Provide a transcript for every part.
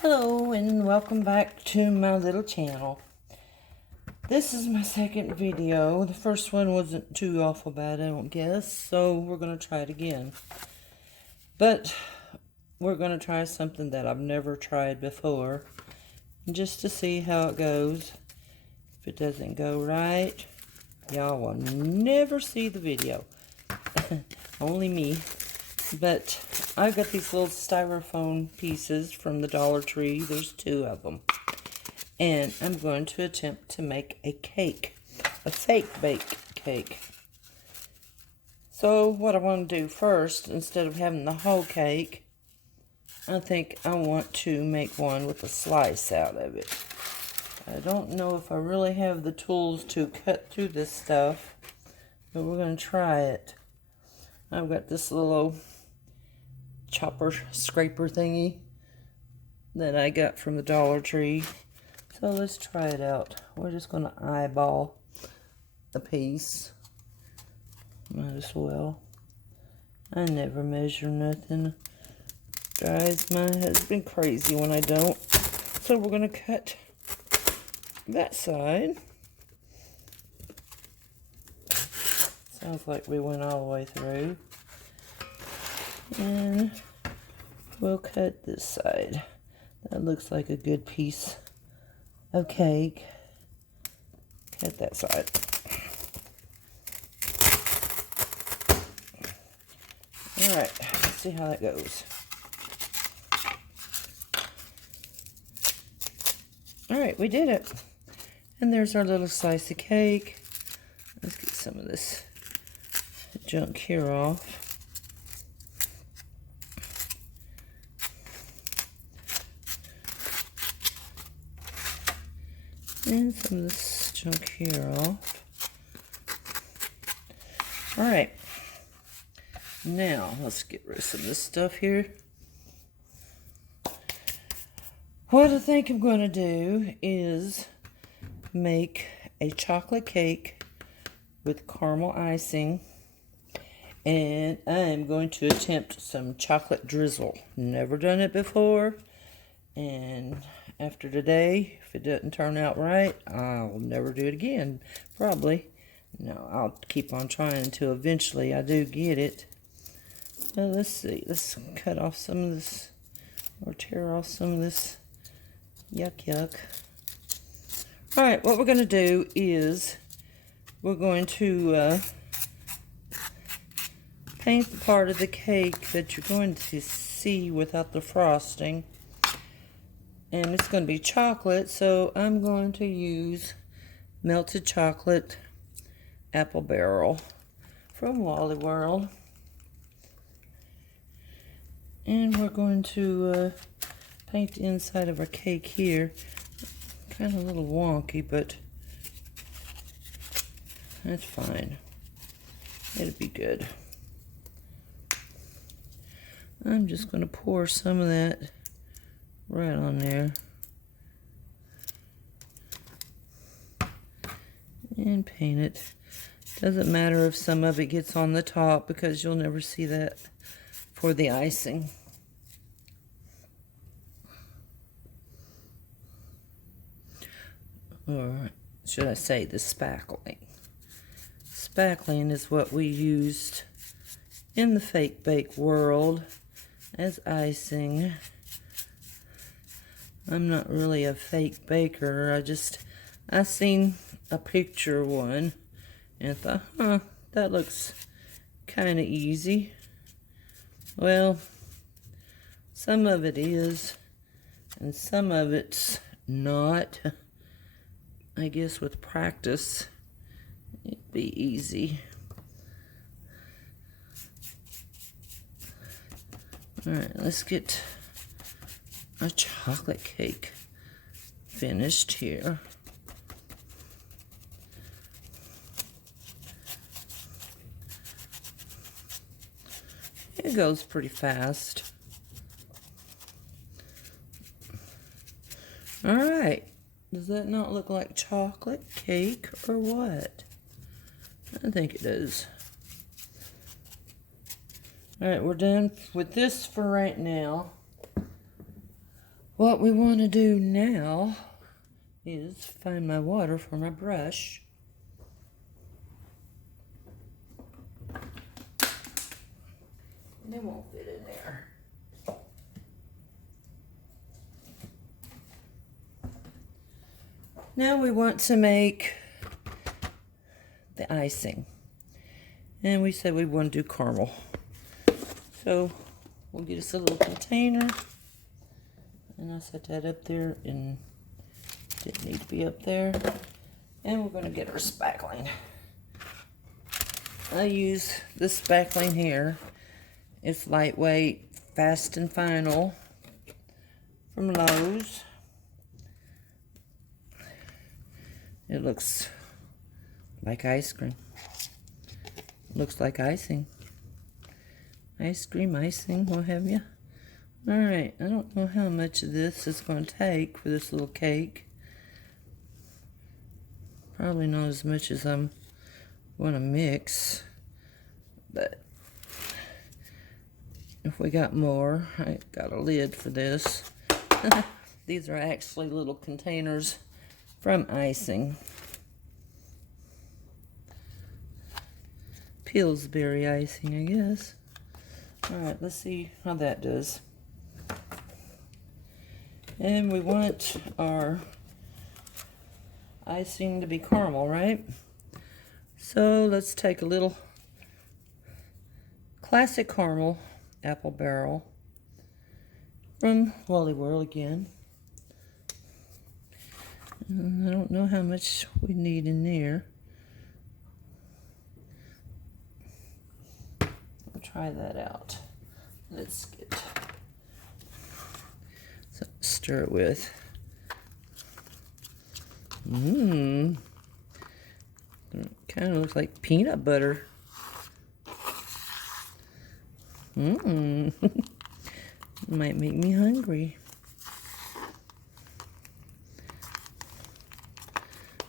Hello and welcome back to my little channel. This is my second video. The first one wasn't too awful bad, I don't guess, so we're going to try it again. But we're going to try something that I've never tried before, just to see how it goes. If it doesn't go right, y'all will never see the video. Only me. But I've got these little styrofoam pieces from the Dollar Tree. There's 2 of them. And I'm going to attempt to make a cake. A fake bake cake. So what I want to do first, instead of having the whole cake, I think I want to make one with a slice out of it. I don't know if I really have the tools to cut through this stuff, but we're going to try it. I've got this little chopper scraper thingy that I got from the Dollar Tree. So let's try it out. We're just going to eyeball a piece. Might as well. I never measure nothing. Guys, my husband crazy when I don't. So we're going to cut that side. Sounds like we went all the way through. And we'll cut this side. That looks like a good piece of cake. Cut that side. Alright, let's see how that goes. Alright, we did it. And there's our little slice of cake. Let's get some of this junk here off. And some of this junk here off. Alright. Now, let's get rid of some of this stuff here. What I think I'm going to do is make a chocolate cake with caramel icing. And I'm going to attempt some chocolate drizzle. Never done it before. And after today, if it doesn't turn out right, I'll never do it again. Probably. No, I'll keep on trying until eventually I do get it. So let's see. Let's cut off some of this, or tear off some of this yuck. Alright, what we're going to do is we're going to paint the part of the cake that you're going to see without the frosting. And it's going to be chocolate, so I'm going to use melted chocolate apple barrel from Wally World. And we're going to paint the inside of our cake here. Kind of a little wonky, but that's fine. It'll be good. I'm just going to pour some of that right on there. And paint it. Doesn't matter if some of it gets on the top because you'll never see that for the icing. Or should I say the spackling. Spackling is what we used in the fake bake world as icing. I'm not really a fake baker. I seen a picture of one and thought, that looks kind of easy. Well, some of it is, and some of it's not. I guess with practice, it'd be easy. Alright, let's get a chocolate cake finished here. It goes pretty fast. Alright, does that not look like chocolate cake or what? I think it is. Alright, we're done with this for right now. What we want to do now is find my water for my brush. And it won't fit in there. Now we want to make the icing. And we said we want to do caramel. So we'll get us a little container. And I'll set that up there, and didn't need to be up there. And we're going to get our spackling. I use this spackling here. It's lightweight, fast and final from Lowe's. It looks like ice cream. Looks like icing. Ice cream, icing, what have you. Alright, I don't know how much of this is going to take for this little cake. Probably not as much as I'm going to mix. But if we got more, I got a lid for this. These are actually little containers from Icing. Pillsbury icing, I guess. Alright, let's see how that does. And we want our icing to be caramel, right? So let's take a little classic caramel apple barrel from Wally World again. And I don't know how much we need in there. We'll try that out. Let's get something to stir it with. Kind of looks like peanut butter. Might make me hungry.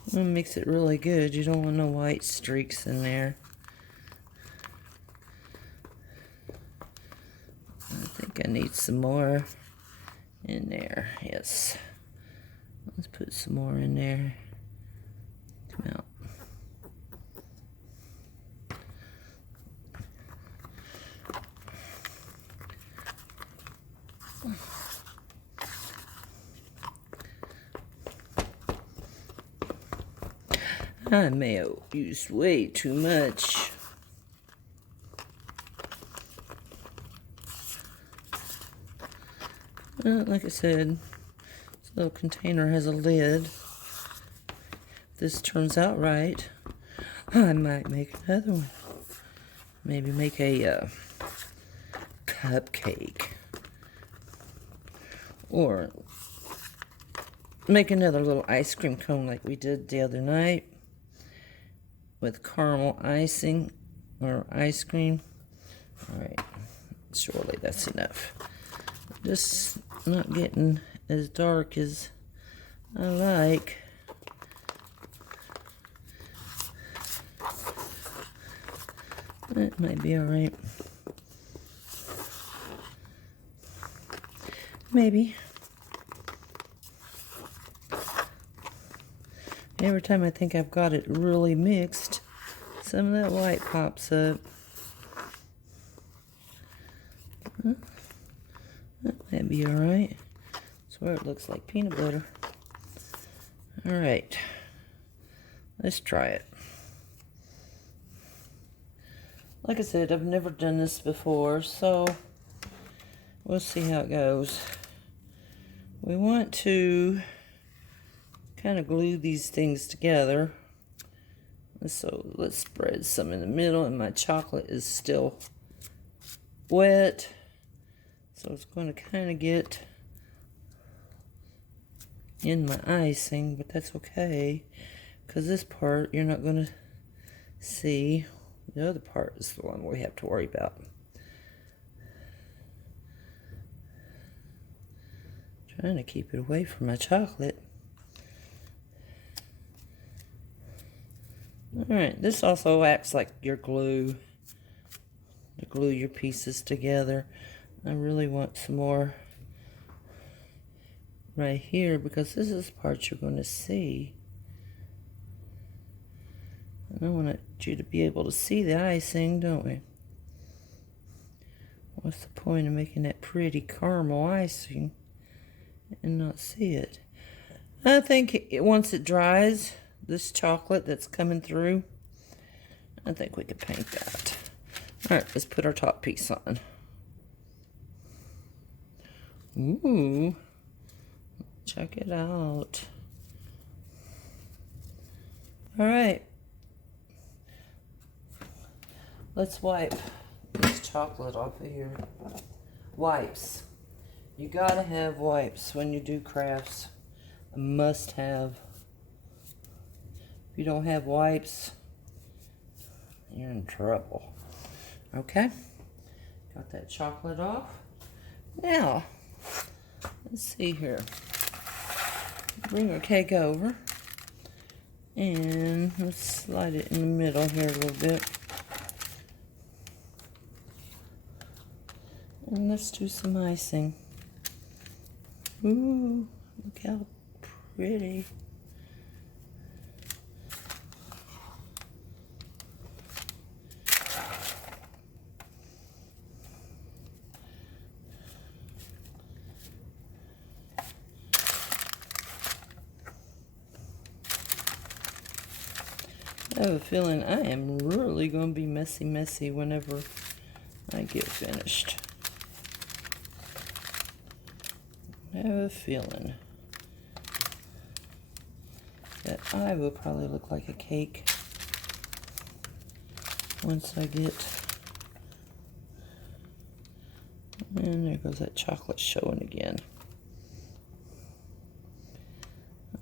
I'm gonna mix it really good. You don't want no white streaks in there. I think I need some more in there. Yes. Let's put some more in there. Come out. I may have used way too much. Well, like I said, this little container has a lid. If this turns out right, I might make another one. Maybe make a cupcake. Or make another little ice cream cone like we did the other night with caramel icing or ice cream. Alright, surely that's enough. Just not getting as dark as I like. That might be alright. Maybe. Every time I think I've got it really mixed, some of that white pops up. That might be alright. Swear it looks like peanut butter. Alright. Let's try it. Like I said, I've never done this before, so we'll see how it goes. We want to kind of glue these things together. So let's spread some in the middle, and my chocolate is still wet. So it's going to kind of get in my icing, but that's okay, because this part you're not going to see. The other part is the one we have to worry about. Trying to keep it away from my chocolate. Alright, this also acts like your glue to glue your pieces together. I really want some more right here, because this is the part you're going to see. And I want you to be able to see the icing, don't we? What's the point of making that pretty caramel icing and not see it? I think once it dries, this chocolate that's coming through, I think we could paint that. All right, let's put our top piece on. Ooh, check it out. All right, let's wipe this chocolate off of here. Wipes. You gotta have wipes when you do crafts. A must have. If you don't have wipes, you're in trouble. Okay, got that chocolate off. Now, let's see here. Bring our cake over and let's slide it in the middle here a little bit. And let's do some icing. Ooh, look how pretty. I have a feeling I am really going to be messy whenever I get finished. I have a feeling that I will probably look like a cake once I get... And there goes that chocolate showing again.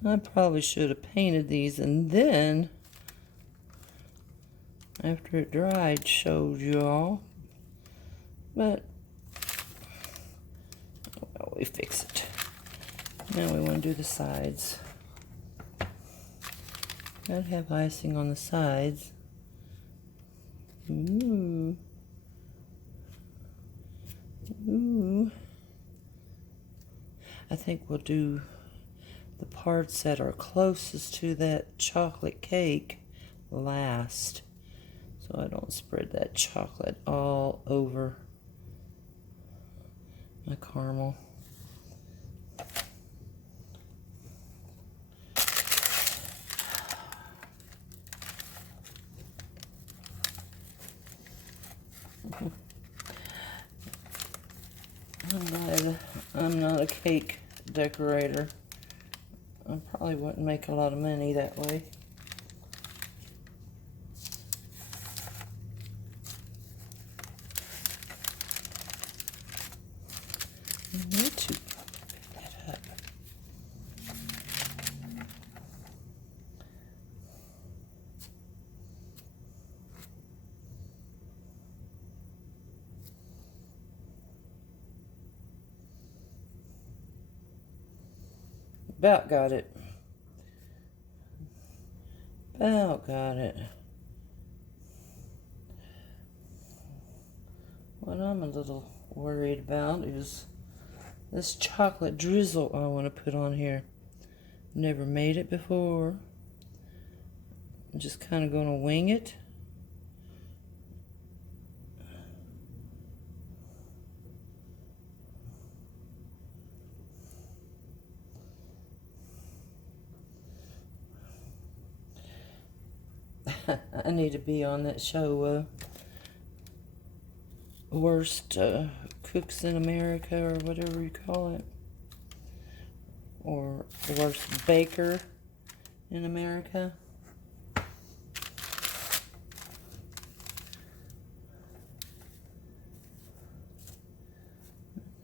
I probably should have painted these and then, after it dried, showed you all. But, well, we fix it. Now we want to do the sides. Gotta have icing on the sides. Ooh. Ooh. I think we'll do the parts that are closest to that chocolate cake last, so I don't spread that chocolate all over my caramel. I'm not a cake decorator. I probably wouldn't make a lot of money that way. I need to pick that up. About got it. About got it. What I'm a little worried about is this chocolate drizzle I want to put on here. Never made it before. I'm just kind of going to wing it. I need to be on that show, Worst Cooks in America, or whatever you call it. Or Worst Baker in America. I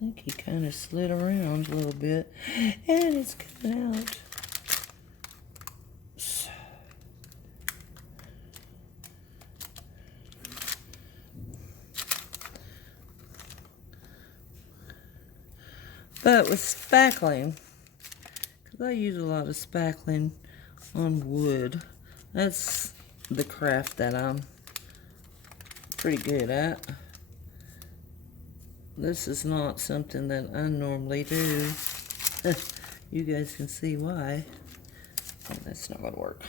think he kind of slid around a little bit. And it's coming out. But with spackling, because I use a lot of spackling on wood, that's the craft that I'm pretty good at. This is not something that I normally do, you guys can see why. Oh, that's not going to work.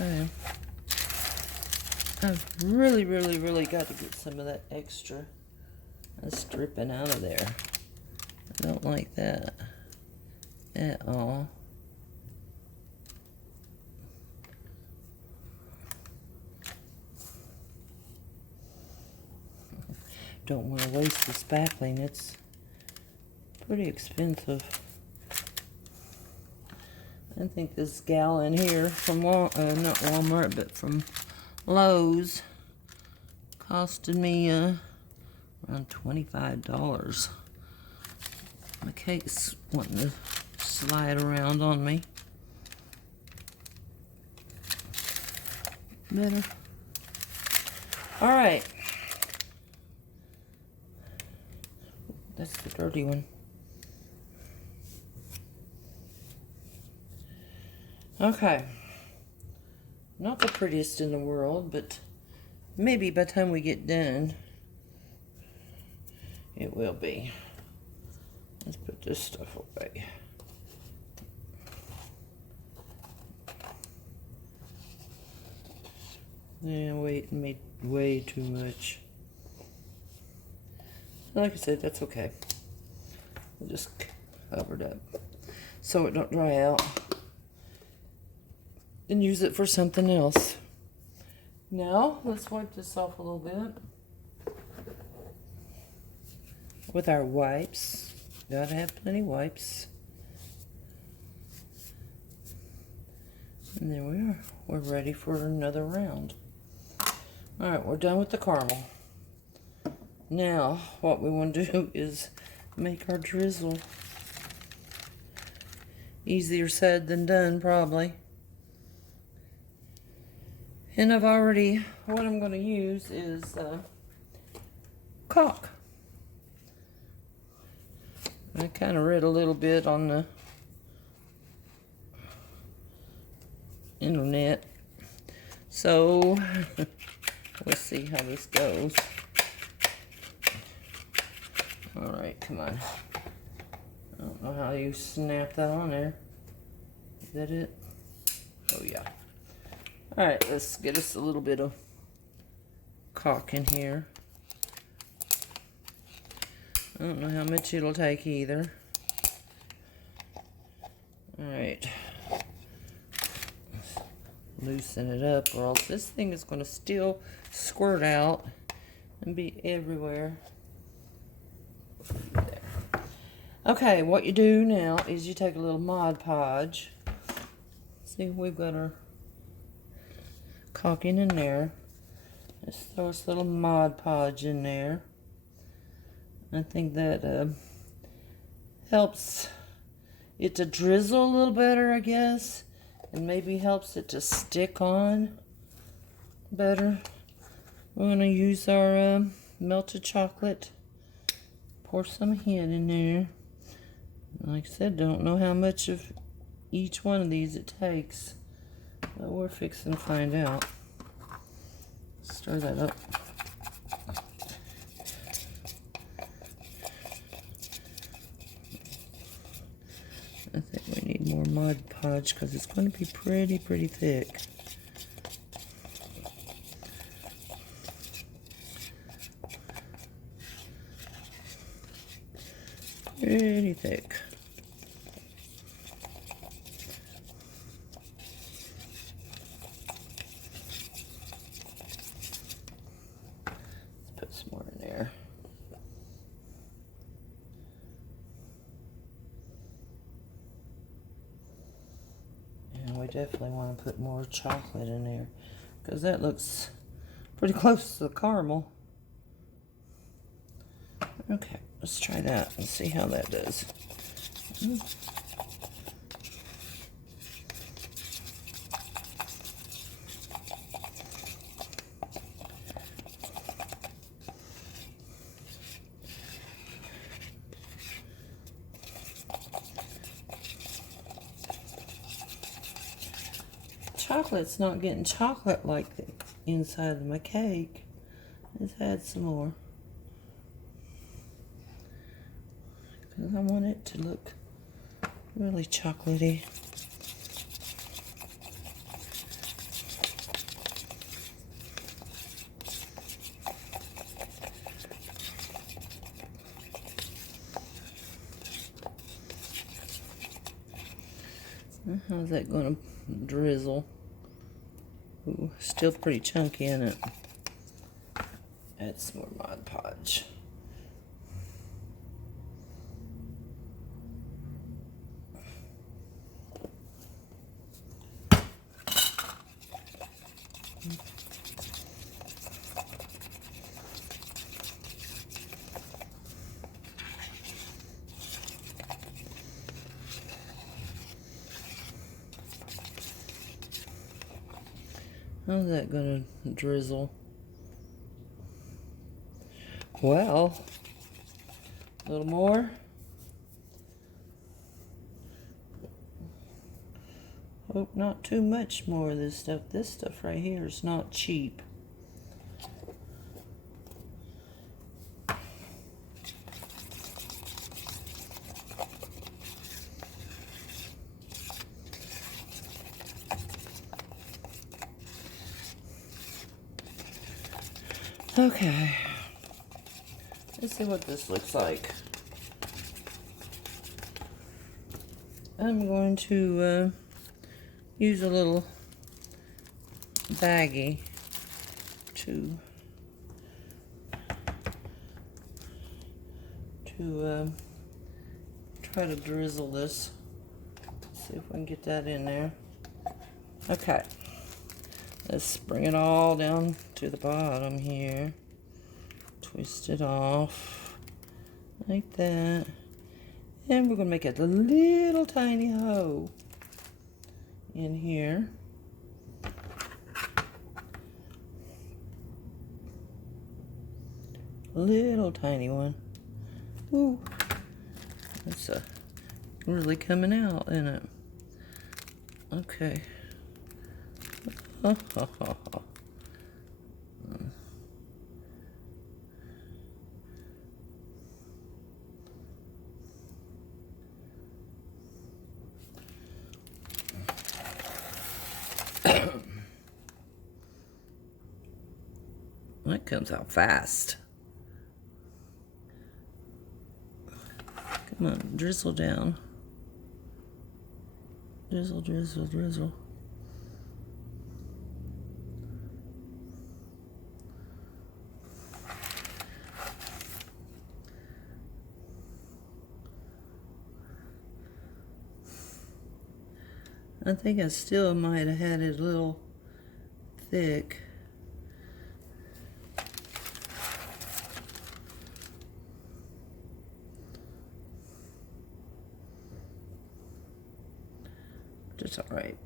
Okay. I've really got to get some of that extra that's dripping out of there. I don't like that at all. Don't want to waste the spackling. It's pretty expensive. I think this gal in here from not Walmart, but from Lowe's, costed me around $25. My cake's wanting to slide around on me. Better. All right. That's the dirty one. Okay. Not the prettiest in the world, but maybe by the time we get done, it will be. Let's put this stuff away. Yeah, wait, made way too much. Like I said, that's okay. We'll just cover it up so it don't dry out. And use it for something else. Now, let's wipe this off a little bit with our wipes. Gotta have plenty wipes. And there we are. We're ready for another round. Alright, we're done with the caramel. Now, what we want to do is make our drizzle. Easier said than done, probably. And I've already, what I'm going to use is caulk. I kind of read a little bit on the internet. So, let's see how this goes. Alright, come on. I don't know how you snap that on there. Is that it? Oh, yeah. Alright, let's get us a little bit of caulk in here. I don't know how much it'll take either. Alright. Loosen it up or else this thing is going to still squirt out and be everywhere. There. Okay, what you do now is you take a little Mod Podge. See, we've got our caulking in there. Just throw this little Mod Podge in there. I think that helps it to drizzle a little better, I guess, and maybe helps it to stick on better. We're going to use our melted chocolate. Pour some hint in there. Like I said, don't know how much of each one of these it takes, but we're fixing to find out. Stir that up. I think we need more Mod Podge because it's going to be pretty thick. Pretty thick. Let's put some more in there. And we definitely want to put more chocolate in there because that looks pretty close to the caramel. Okay, let's try that and see how that does. chocolate's not getting chocolate like the inside of my cake. Let's add some more. Because I want it to look really chocolatey. How's that going to drizzle? Ooh, still pretty chunky in it. Add some more Mod Podge. How's that gonna drizzle? Well, a little more. Hope not too much more of this stuff. This stuff right here is not cheap. Okay, let's see what this looks like. I'm going to use a little baggie to try to drizzle this. See if we can get that in there. Okay. Let's bring it all down to the bottom here. Twist it off like that. And we're going to make a little tiny hole in here. Little tiny one. Ooh. That's really coming out, isn't it? Okay. That comes out fast. Come on, drizzle down. Drizzle, drizzle, drizzle. I think I still might have had it a little thick. Just all right.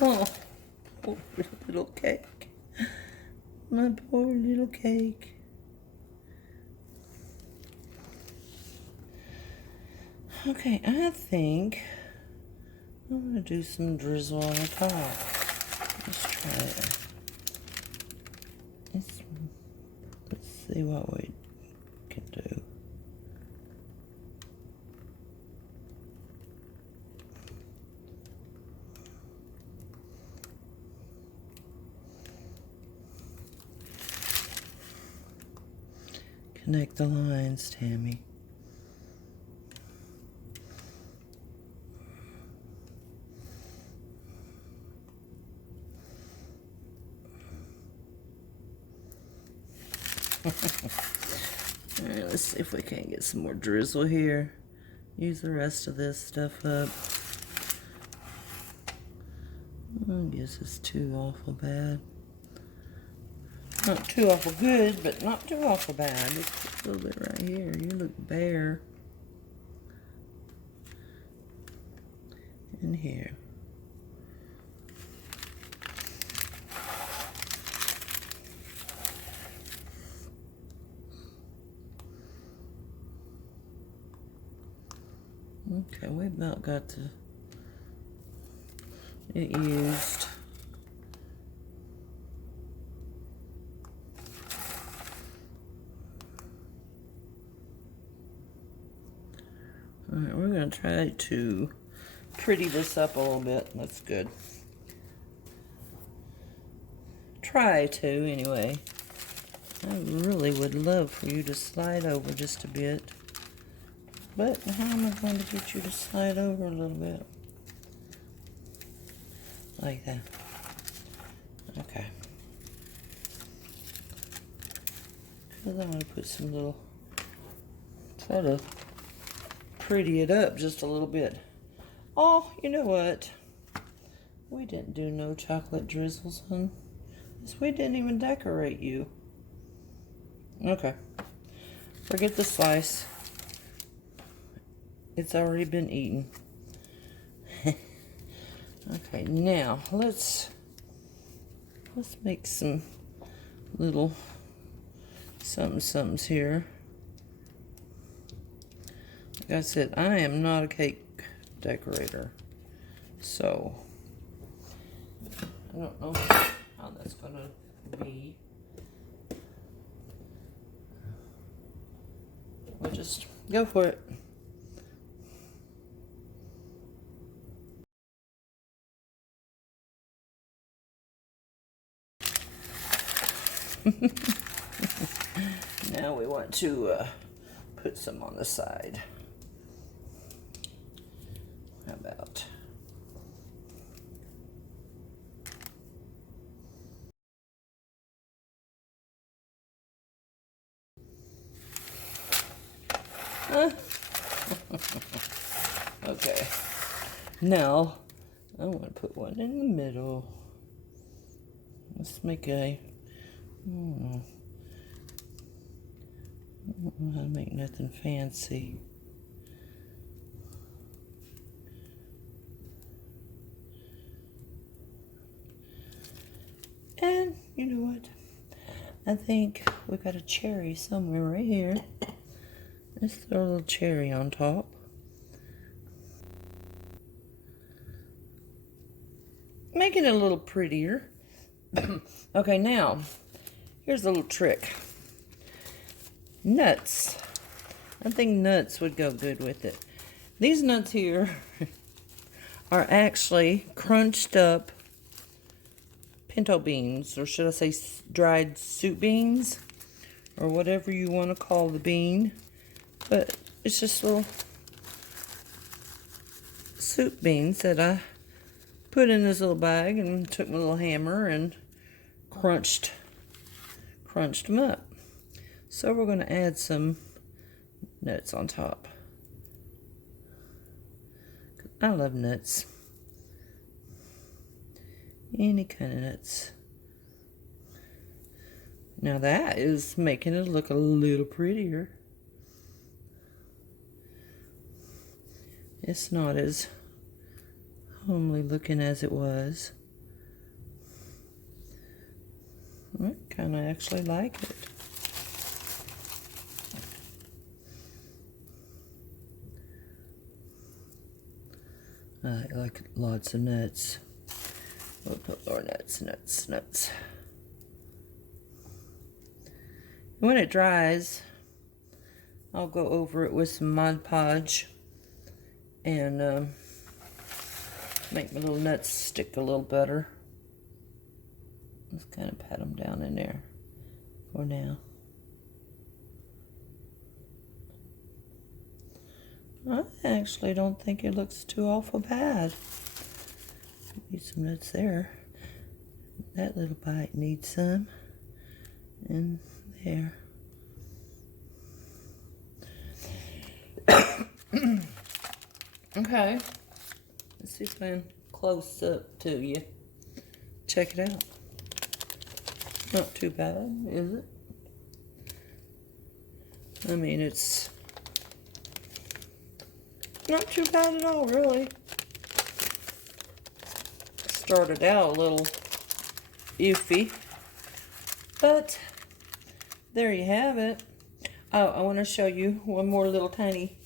Oh, poor little cake. My poor little cake. Okay, I think I'm going to do some drizzle on the top. Let's try it. Let's see what we can do. Connect the lines, Tammy. Alright, let's see if we can't get some more drizzle here. Use the rest of this stuff up. I guess it's too awful bad. Not too awful good, but not too awful bad. Just a little bit right here. You look bare. In here. Okay, we about got it used. Alright, we're going to try to pretty this up a little bit. That's good. Try to, anyway. I really would love for you to slide over just a bit. But how am I going to get you to slide over a little bit? Like that. Okay. Because I'm going to put some little, try to pretty it up just a little bit. Oh, you know what? We didn't do no chocolate drizzles, hun. We didn't even decorate you. Okay. Forget the slice. It's already been eaten. Okay, now let's make some little somethings here. Like I said, I am not a cake decorator, so I don't know how that's gonna be. We'll just go for it. Now we want to put some on the side. How about? Okay. Now, I want to put one in the middle. Let's make a, I don't know how to make nothing fancy. And you know what? I think we got a cherry somewhere right here. Let's throw a little cherry on top. Making it a little prettier. Okay, now, here's a little trick. Nuts. I think nuts would go good with it. These nuts here are actually crunched up pinto beans, or should I say dried soup beans, or whatever you want to call the bean. But it's just little soup beans that I put in this little bag and took my little hammer and crunched them up. So we're going to add some nuts on top. I love nuts. Any kind of nuts. Now that is making it look a little prettier. It's not as homely looking as it was. I kind of actually like it. I like lots of nuts. We'll put more nuts. When it dries, I'll go over it with some Mod Podge and make my little nuts stick a little better. Just kind of pat them down in there for now. I actually don't think it looks too awful bad. Need some nuts there. That little bite needs some. And there. Okay. Let's see if I can close up to you. Check it out. Not too bad, is it? I mean, it's not too bad at all, really. Started out a little iffy, but there you have it. Oh, I want to show you one more little tiny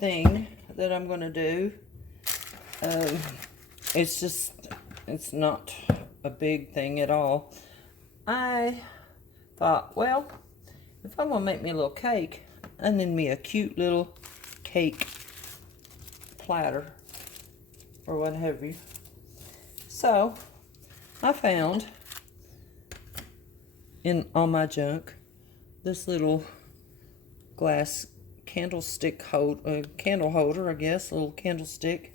thing that I'm going to do. It's not a big thing at all. I thought, well, if I'm going to make me a little cake, I need me a cute little cake platter or what have you. So I found in all my junk this little glass candlestick candle holder, I guess, a little candlestick.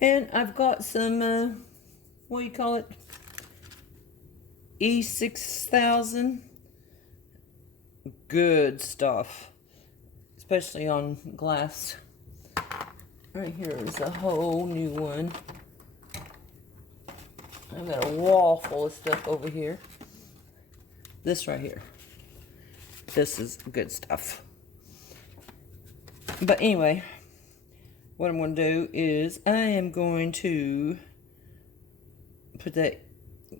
And I've got some, what do you call it? E6000. Good stuff, especially on glass. Right here is a whole new one. I've got a wall full of stuff over here. This right here. This is good stuff. But anyway, what I'm going to do is I am going to put that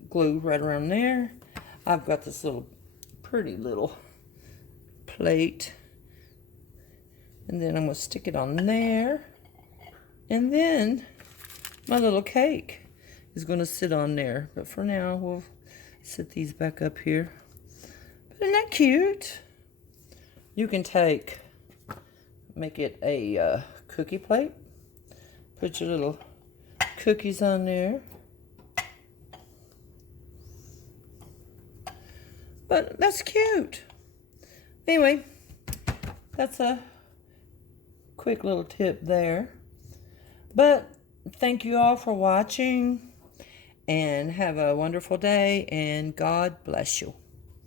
glue right around there. I've got this little pretty little plate. And then I'm going to stick it on there. And then my little cake is going to sit on there. But for now, we'll set these back up here. But isn't that cute? You can make it a cookie plate. Put your little cookies on there. But that's cute. Anyway, that's a quick little tip there. But thank you all for watching. And have a wonderful day. And God bless you.